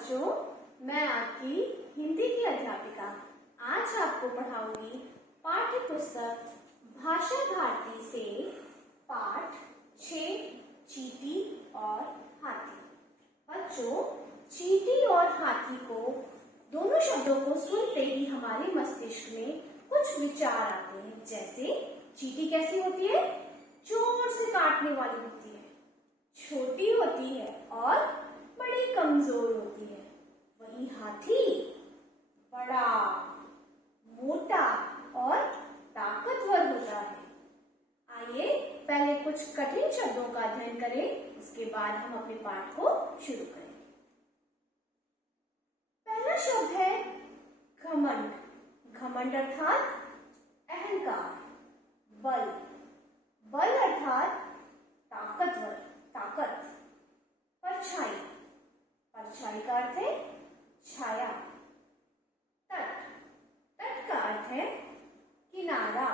बच्चों, मैं आपकी हिंदी की अध्यापिका आज आपको पढ़ाऊंगी पाठ्य पुस्तक भाषा भारती से पाठ 6 चींटी और हाथी। बच्चों, चींटी और हाथी को दोनों शब्दों को सुनते ही हमारे मस्तिष्क में कुछ विचार आते हैं। जैसे चींटी कैसी होती है? जोर से काटने वाली होती है, छोटी होती है और बड़ी कमजोर होती है। वही हाथी बड़ा, मोटा और ताकतवर होता है। आइए पहले कुछ कठिन शब्दों का अध्ययन करें, उसके बाद हम अपने पाठ को शुरू करें। पहला शब्द है घमंड। घमंड अर्थात अहंकार। बल, बल अर्थात ताकतवर, ताकत। परछाई, परछाई का अर्थ है छाया। तट, तट का अर्थ है किनारा।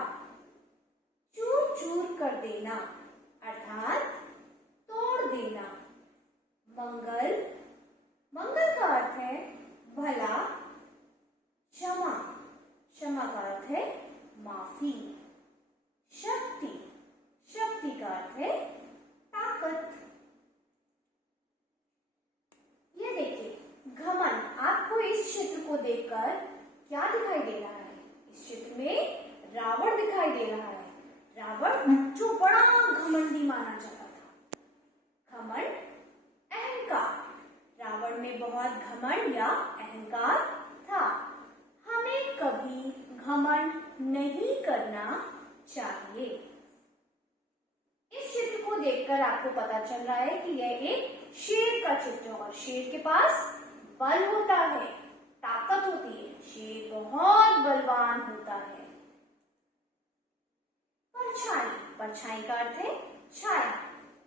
चूर चूर कर देना अर्थात तोड़ देना। मंगल, मंगल का अर्थ है भला। क्षमा, क्षमा का अर्थ है माफी। शक्ति, शक्ति का अर्थ है ताकत। ये देखिए घमंड, आपको इस चित्र को देखकर क्या दिखाई दे रहा है? इस चित्र में रावण दिखाई दे रहा है। रावण जो बड़ा घमंडी माना जाता था। घमंड अहंकार। रावण में बहुत घमंड या अहंकार था। हमें कभी घमंड नहीं करना चाहिए। इस चित्र को देखकर आपको पता चल रहा है कि यह एक शेर का चित्र है और शेर के पास बल होता है, ताकत होती है। शेर बहुत बलवान होता है। परछाई, परछाई का अर्थ है छाया।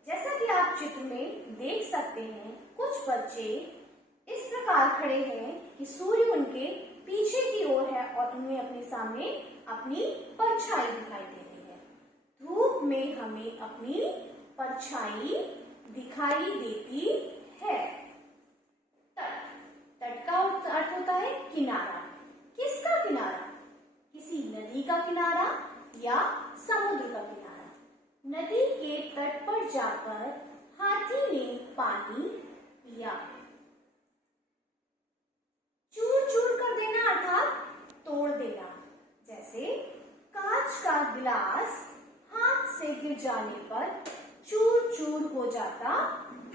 जैसा कि आप चित्र में देख सकते हैं, कुछ बच्चे इस प्रकार खड़े हैं कि सूर्य उनके पीछे की ओर है और उन्हें अपने सामने अपनी परछाई दिखाई दे रही है। धूप में हमें अपनी परछाई दिखाई देती है। तट, तट का अर्थ होता है किनारा। किसका किनारा? किसी नदी का किनारा या समुद्र का किनारा। नदी के तट पर जाकर हाथी ने पानी पिया। चूर चूर कर देना अर्थात तोड़ देना। जैसे कांच का गिलास हाथ से गिर जाने पर चूर चूर हो जाता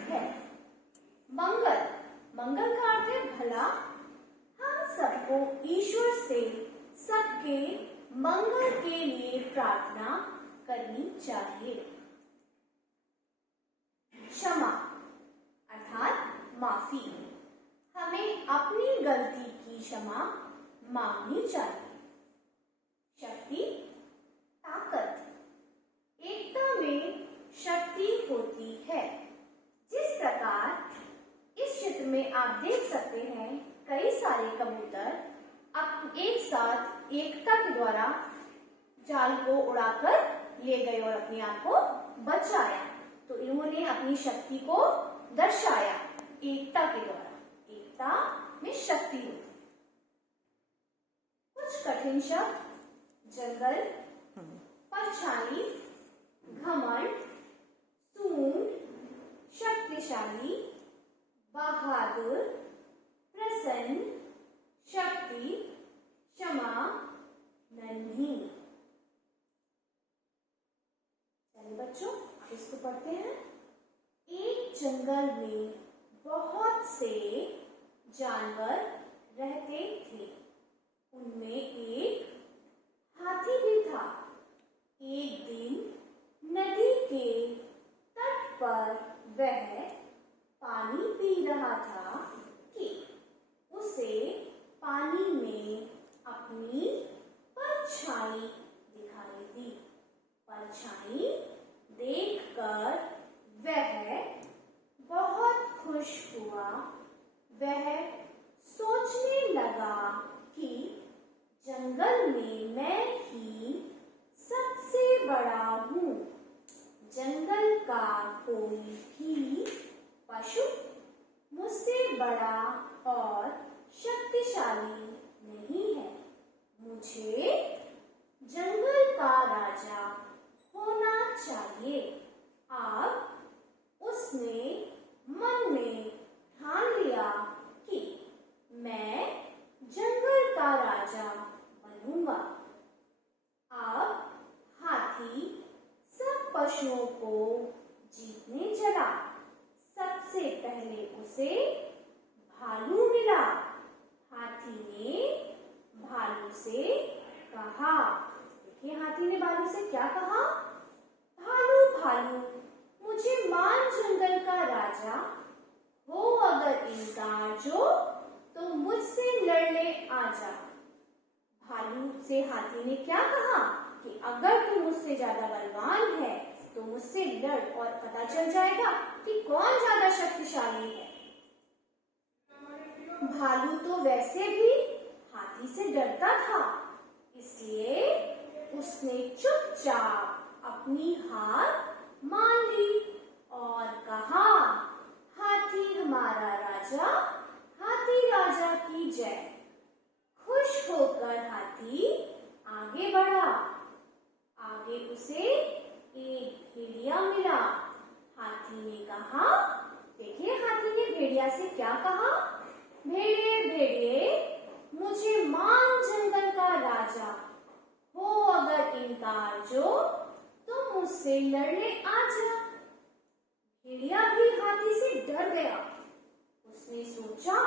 है। मंगल, मंगल का अर्थ है भला। हम सबको ईश्वर से सबके मंगल के लिए प्रार्थना करनी चाहिए। क्षमा अर्थात माफी। हमें अपनी गलती की क्षमा मांगनी चाहिए। शक्ति, ताकत। एकता में शक्ति होती है। जिस प्रकार इस चित्र में आप देख सकते हैं, कई सारे कबूतर अब एक साथ एकता के द्वारा जाल को उड़ाकर ले गए और अपने आप को बचाया। तो इन्होंने अपनी शक्ति को दर्शाया एकता के द्वारा। एकता में शक्ति होती है। कुछ कठिन शब्द: जंगल, परछाई, घमंड, सूंड, शक्तिशाली, बहादुर, प्रसन्न, शक्ति, क्षमा, नन्ही। चलिए बच्चों, इसको पढ़ते हैं। एक जंगल में बहुत से जानवर रहते थे। उनमें एक हाथी भी था। एक दिन नदी के तट पर वह पानी पी रहा था कि उसे पानी में अपनी परछाई दिखाई दी। परछाई देखकर वह बहुत खुश हुआ। वह सोचने लगा कि जंगल में मैं ही सबसे बड़ा हूँ। जंगल का कोई भी पशु मुझसे बड़ा और शक्तिशाली नहीं है। मुझे जंगल का राजा होना चाहिए। अब उसने मन में ठान लिया कि मैं जंगल का राजा बनूंगा। अब हाथी सब पशुओं को जीतने चला। सबसे पहले उसे भालू मिला। हाथी ने भालू से कहा, देखिए हाथी ने भालू से क्या कहा, भालू भालू मुझे मान जंगल का राजा हो अगर इनकार जो तो मुझसे लड़ने आ जा। भालू से हाथी ने क्या कहा कि अगर तू मुझसे ज्यादा बलवान है तो मुझसे लड़ और पता चल जाएगा कि कौन ज्यादा शक्तिशाली है। भालू तो वैसे भी हाथी से डरता था, इसलिए उसने चुपचाप अपनी हार मान ली और कहा, हाथी हमारा राजा, हाथी राजा की जय। खुश होकर हाथी आगे बढ़ा। आगे उसे एक भेड़िया मिला। हाथी ने कहा, देखिए हाथी ने भेड़िया से क्या कहा, भेड़िए भेड़िए मुझे मान जंगल का राजा हो अगर इनकार जो तो मुझसे लड़ने आ जा। भेड़िया भी हाथी से डर गया। उसने सोचा,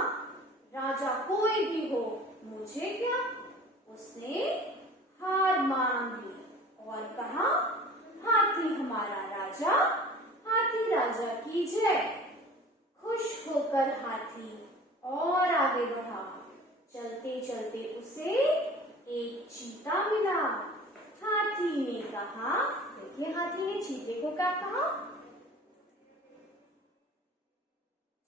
राजा कोई भी हो मुझे क्या। उसने हार मान ली और कहा, हाथी हमारा राजा, हाथी राजा की जय। खुश होकर हाथी और आगे बढ़ा। चलते चलते उसे एक चीता मिला। हाथी ने कहा, देखिए हाथी ने चीते को क्या कहा,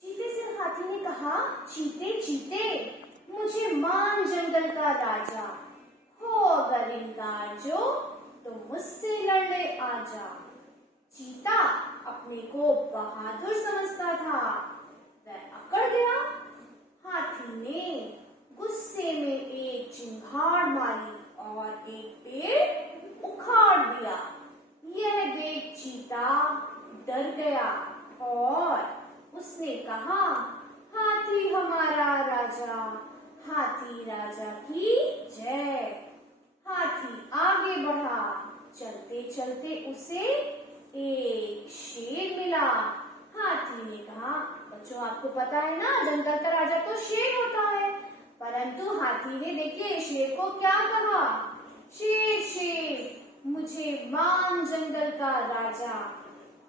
चीते से हाथी ने कहा, चीते चीते मुझे मान जंगल का राजा हो अगर इनकार जो तो मुझसे लड़ने आ जा। चीता अपने को बहादुर समझता था। वह अकड़ गया। हाथी ने गुस्से में एक चिंगार मारी और एक पेड़ उखाड़ दिया। यह देख चीता डर गया और उसने कहा, हाथी हमारा राजा, हाथी राजा की जय। हाथी आगे बढ़ा। चलते चलते उसे एक शेर मिला। हाथी ने कहा, बच्चों आपको पता है ना जंगल का राजा तो शेर होता है, परंतु हाथी ने देखिए शेर को क्या कहा, शेर शेर मुझे मान जंगल का राजा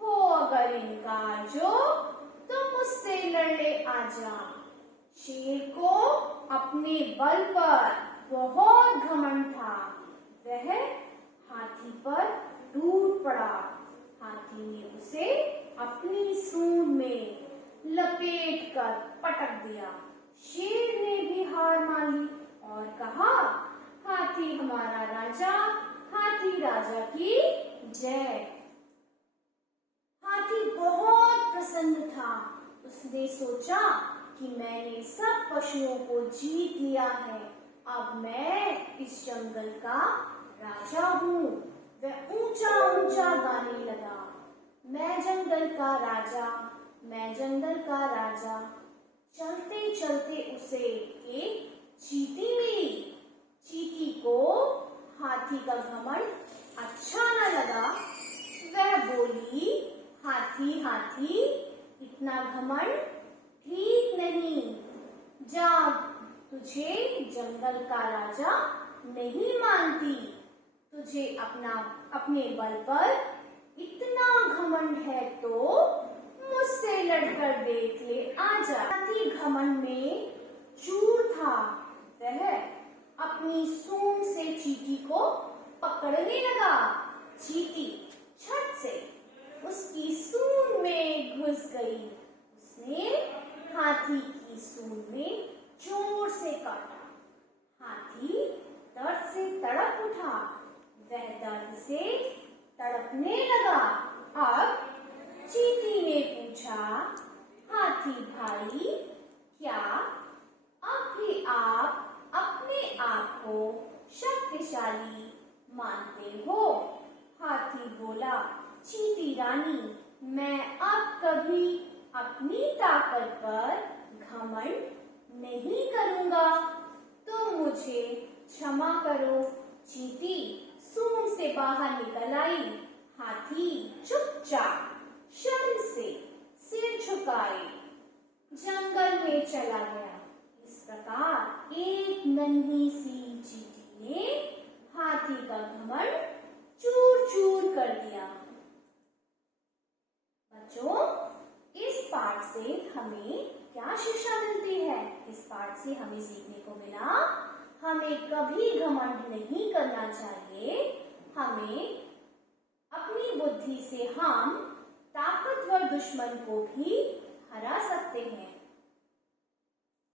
हो अगर इनकार जो तो मुझसे लड़ने आ जा। शेर को अपने बल पर बहुत घमंड था। वह हाथी पर टूट पड़ा। हाथी ने उसे अपनी सूंड में लपेट कर पटक दिया। शेर ने भी हार मान ली और कहा, हाथी हमारा राजा, हाथी राजा की जय। हाथी बहुत प्रसन्न था। उसने सोचा कि मैंने सब पशुओं को जीत लिया है, अब मैं इस जंगल का राजा हूँ। वह ऊंचा ऊंचा गाने लगा, मैं जंगल का राजा, मैं जंगल का राजा। चलते चलते उसे एक चींटी मिली। चींटी को हाथी का घमंड अच्छा न लगा। वह बोली, हाथी हाथी इतना घमंड ठीक नहीं। जा, तुझे जंगल का राजा नहीं मानती। तुझे अपने बल पर इतना घमंड है तो मुझसे लड़कर देख ले, आजा। हाथी घमंड में चूर था। वह अपनी सूंड से चींटी को पकड़ने लगा। चींटी झट से उसकी सूंड में घुस गई। उसने हाथी की सूंड में जोर से काटा। हाथी दर्द से तड़प उठा। वह दर्द से तड़पने लगा। अब चींटी ने पूछा, हाथी भाई क्या अब भी आप अपने आप को शक्तिशाली मानते हो? हाथी बोला, चींटी रानी, मैं अब कभी अपनी ताकत पर घमंड नहीं करूंगा। तुम मुझे क्षमा करो। चींटी सूंड से बाहर निकल आई। हाथी चुपचाप शर्म से सिर झुकाए जंगल में चला गया। इस प्रकार एक नन्ही सी चींटी ने हाथी का घमंड चूर चूर कर दिया। बच्चों, इस पाठ से हमें क्या शिक्षा मिलती है? इस पाठ से हमें सीखने को मिला, हमें कभी घमंड नहीं करना चाहिए। हमें अपनी बुद्धि से हम ताकतवर दुश्मन को भी